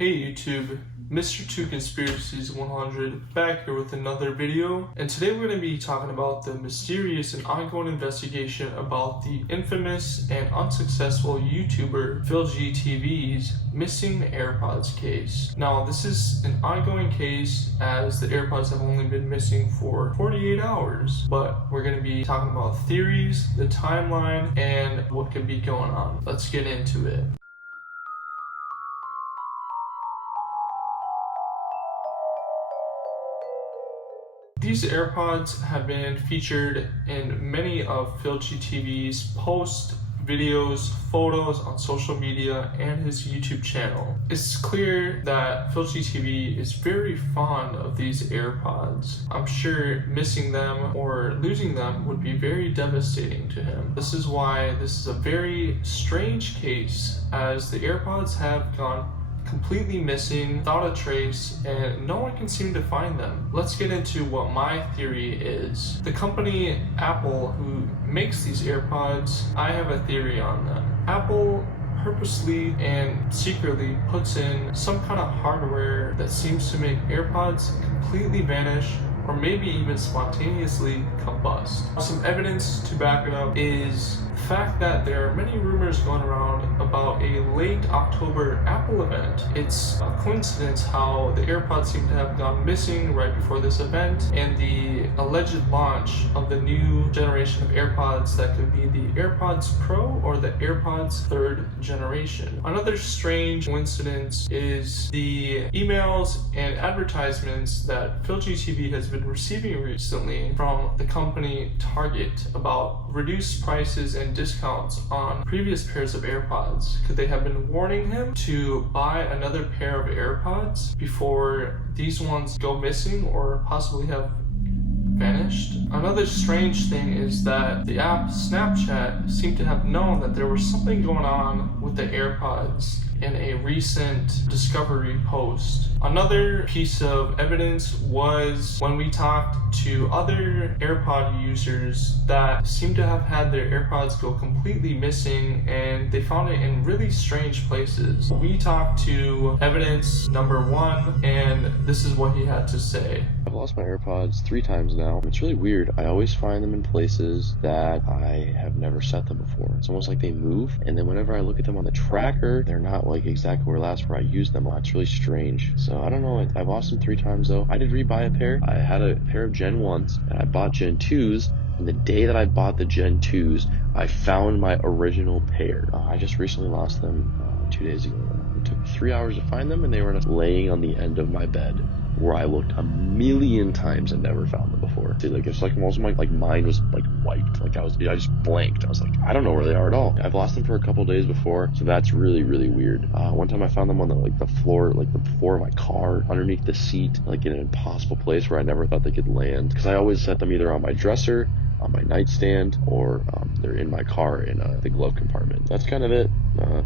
Hey YouTube, Mr. 2 Conspiracies 100 back here with another video, and today we're going to be talking about the mysterious and ongoing investigation about the infamous and unsuccessful YouTuber PhilGTV's missing AirPods case. Now this is an ongoing case as the AirPods have only been missing for 48 hours, but we're going to be talking about theories, the timeline, and what could be going on. Let's get into it. These AirPods have been featured in many of PhilGTV's posts, videos, photos on social media, and his YouTube channel. It's clear that PhilGTV is very fond of these AirPods. I'm sure missing them or losing them would be very devastating to him. This is why this is a very strange case, as the AirPods have gone completely missing without a trace and no one can seem to find them. Let's get into what my theory is. The company Apple, who makes these AirPods, I have a theory on them. Apple purposely and secretly puts in some kind of hardware that seems to make AirPods completely vanish or maybe even spontaneously combust. Some evidence to back it up is the fact that there are many rumors going around about a late October Apple event. It's a coincidence how the AirPods seem to have gone missing right before this event, and the alleged launch of the new generation of AirPods that could be the AirPods Pro or the AirPods 3rd generation. Another strange coincidence is the emails and advertisements that PhilGTV has been receiving recently from the company Target about reduced prices and discounts on previous pairs of AirPods. Could they have been warning him to buy another pair of AirPods before these ones go missing or possibly have vanished? Another strange thing is that the app Snapchat seemed to have known that there was something going on with the AirPods in a recent discovery post. Another piece of evidence was when we talked to other AirPod users that seem to have had their AirPods go completely missing, and they found it in really strange places. We talked to evidence number 1, and this is what he had to say. I've lost my AirPods 3 times now. It's really weird. I always find them in places that I have never set them before. It's almost like they move, and then whenever I look at them on the tracker, they're not like exactly where I used them. It's really strange. So I don't know. I've lost them 3 times though. I did rebuy a pair. I had a pair of Gen 1s and I bought Gen 2s. And the day that I bought the Gen 2s, I found my original pair. I just recently lost them 2 days ago. It took 3 hours to find them, and they were just laying on the end of my bed, where I looked a million times and never found them before. See, like, it's like almost my mind was like wiped. Like I just blanked. I was like, I don't know where they are at all. I've lost them for a couple days before, so that's really, really weird. One time I found them on the floor of my car, underneath the seat, like in an impossible place where I never thought they could land. Because I always set them either on my dresser, on my nightstand, or they're in my car in the glove compartment. That's kind of it.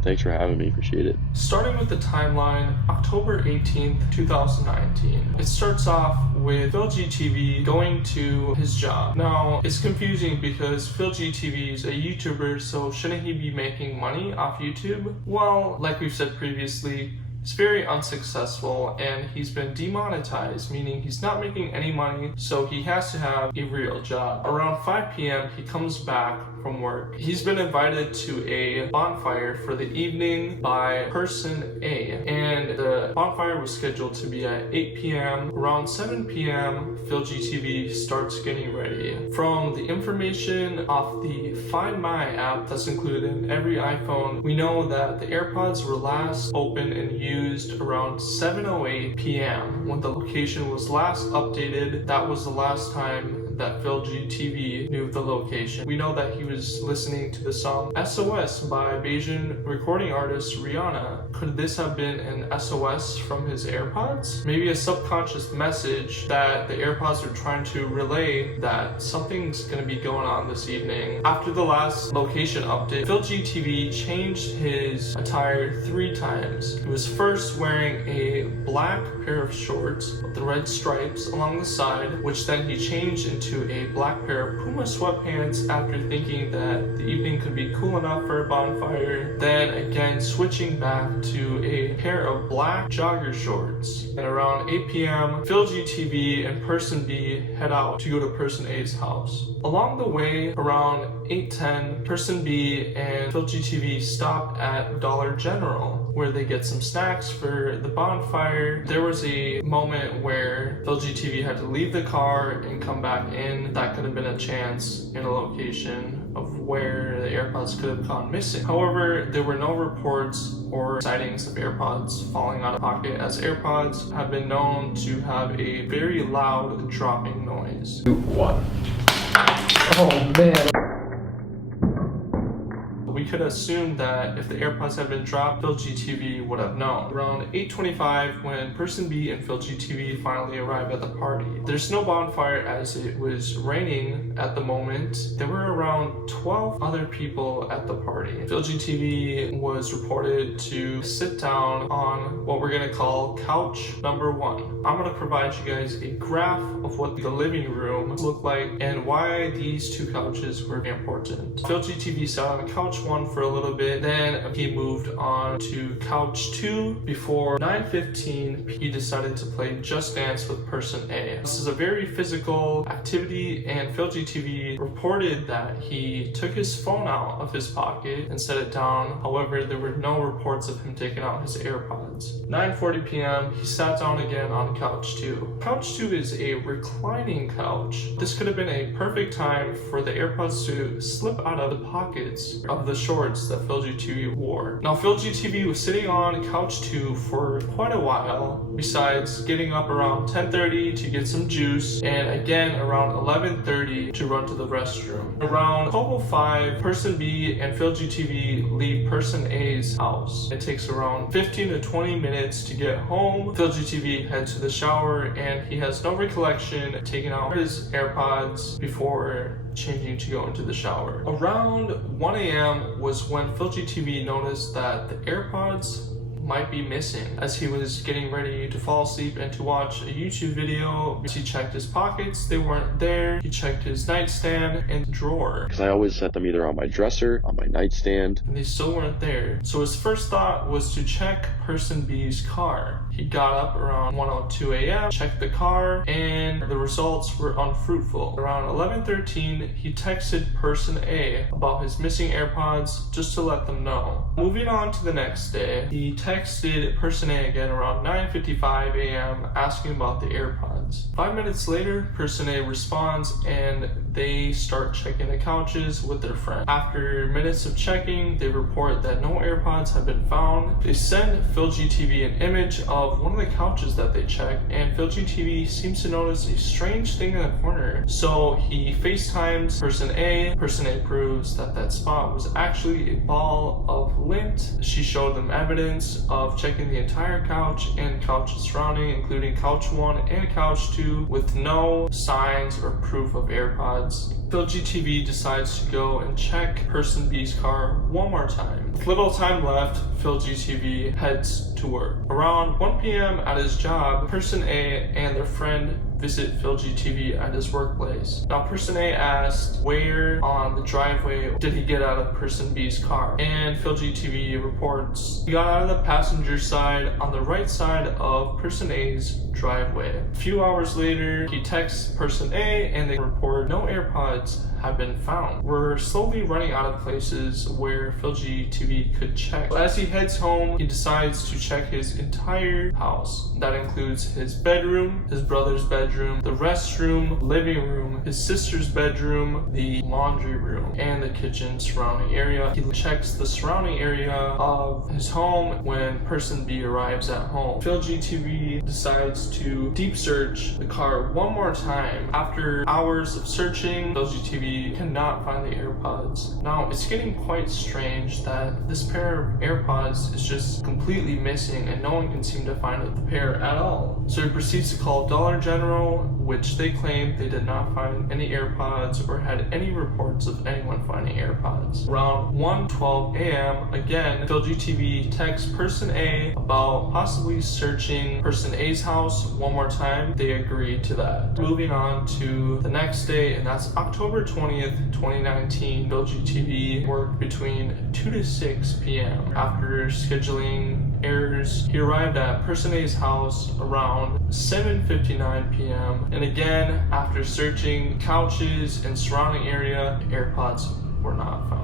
Thanks for having me. Appreciate it. Starting with the timeline, October 18th, 2019. It starts off with PhilGTV going to his job. Now, it's confusing because PhilGTV is a YouTuber, so shouldn't he be making money off YouTube? Well, like we've said previously, it's very unsuccessful and he's been demonetized, meaning he's not making any money, so he has to have a real job. Around 5 p.m. he comes back from work. He's been invited to a bonfire for the evening by person A, and the bonfire was scheduled to be at 8 p.m. Around 7 p.m. PhilGTV starts getting ready. From the information off the Find My app that's included in every iPhone, we know that the AirPods were last opened and used around 7:08 p.m. When the location was last updated, that was the last time that PhilGTV knew the location. We know that he was listening to the song SOS by Bayesian recording artist Rihanna. Could this have been an SOS from his AirPods? Maybe a subconscious message that the AirPods are trying to relay that something's gonna be going on this evening. After the last location update, PhilGTV changed his attire 3 times. He was first wearing a black pair of shorts with the red stripes along the side, which then he changed into into a black pair of Puma sweatpants after thinking that the evening could be cool enough for a bonfire, then again switching back to a pair of black jogger shorts. And around 8 p.m., PhilGTV and Person B head out to go to Person A's house. Along the way, around 8:10, Person B and PhilGTV stop at Dollar General, where they get some snacks for the bonfire. There was a moment where PhilGTV had to leave the car and come back in. That could have been a chance in a location of where the AirPods could have gone missing. However, there were no reports or sightings of AirPods falling out of pocket, as AirPods have been known to have a very loud dropping noise. 2, 1. Oh man. We could assume that if the AirPods had been dropped, PhilGTV would have known. Around 8:25, when Person B and PhilGTV finally arrive at the party. There's no bonfire as it was raining at the moment. There were around 12 other people at the party. PhilGTV was reported to sit down on what we're gonna call couch number 1. I'm gonna provide you guys a graph of what the living room looked like and why these two couches were important. PhilGTV sat on couch 1 for a little bit, then he moved on to couch 2. Before 9:15, he decided to play Just Dance with Person A. This is a very physical activity, and PhilGTV reported that he took his phone out of his pocket and set it down. However, there were no reports of him taking out his AirPods. 9:40 p.m., he sat down again on couch 2. Couch 2 is a reclining couch. This could have been a perfect time for the AirPods to slip out of the pockets of the shorts that PhilGTV wore. Now, PhilGTV was sitting on couch 2 for quite a while, besides getting up around 10:30 to get some juice, and again around 11:30 to run to the restroom. Around 12:05, Person B and PhilGTV leave Person A's house. It takes around 15 to 20 minutes to get home. PhilGTV heads to the shower, and he has no recollection of taking out his AirPods before changing to go into the shower. Around 1 a.m. was when PhilGTV noticed that the AirPods might be missing. As he was getting ready to fall asleep and to watch a YouTube video, he checked his pockets, they weren't there. He checked his nightstand and drawer, Because I always set them either on my dresser, on my nightstand. and they still weren't there. So his first thought was to check Person B's car. He got up around 1:02 a.m., checked the car, and the results were unfruitful. Around 11:13, he texted Person A about his missing AirPods just to let them know. Moving on to the next day, he texted Person A again around 9:55 a.m. asking about the AirPods. 5 minutes later, Person A responds and they start checking the couches with their friend. After minutes of checking, they report that no AirPods have been found. They send PhilGTV an image of one of the couches that they checked, and PhilGTV seems to notice a strange thing in the corner. So he FaceTimes Person A. Person A proves that that spot was actually a ball of lint. She showed them evidence of checking the entire couch and couches surrounding, including couch 1 and couch 2, with no signs or proof of AirPods. PhilGTV decides to go and check Person B's car one more time. With little time left, PhilGTV heads to work. Around 1 p.m. at his job, Person A and their friend visit PhilGTV at his workplace. Now, Person A asked where on the driveway did he get out of Person B's car, and PhilGTV reports he got out of the passenger side on the right side of Person A's driveway. A few hours later, he texts Person A and they report no AirPods have been found. We're slowly running out of places where PhilGTV could check. So as he heads home, he decides to check his entire house. That includes his bedroom, his brother's bedroom, the restroom, living room, his sister's bedroom, the laundry room, and the kitchen surrounding area. He checks the surrounding area of his home when Person B arrives at home. PhilGTV decides to deep search the car one more time. After hours of searching, PhilGTV PhilGTV cannot find the AirPods. Now, it's getting quite strange that this pair of AirPods is just completely missing and no one can seem to find the pair at all. So he proceeds to call Dollar General, which they claim they did not find any AirPods or had any reports of anyone finding AirPods. Around 1:12 a.m., again, PhilGTV texts person A about possibly searching person A's house one more time. They agreed to that. Moving on to the next day, and that's October 20th, 2019. PhilGTV worked between 2 to 6 p.m. After scheduling errors, he arrived at person A's house around 7:59 p.m. And again, after searching couches and surrounding area, AirPods were not found.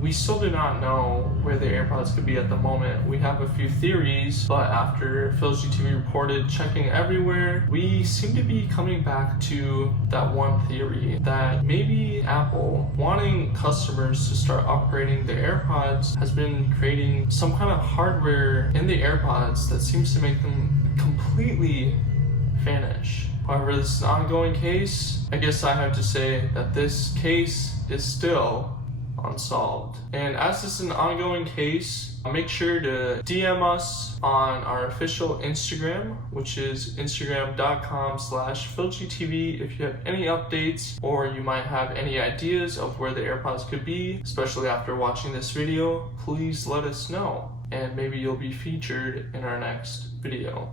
We still do not know where the AirPods could be at the moment. We have a few theories, but after PhilGTV reported checking everywhere, we seem to be coming back to that one theory that maybe Apple, wanting customers to start upgrading their AirPods, has been creating some kind of hardware in the AirPods that seems to make them completely vanish. However, this is an ongoing case. I guess I have to say that this case is still unsolved. And as this is an ongoing case, make sure to DM us on our official Instagram, which is instagram.com/PhilGTV if you have any updates or you might have any ideas of where the AirPods could be, especially after watching this video. Please let us know and maybe you'll be featured in our next video.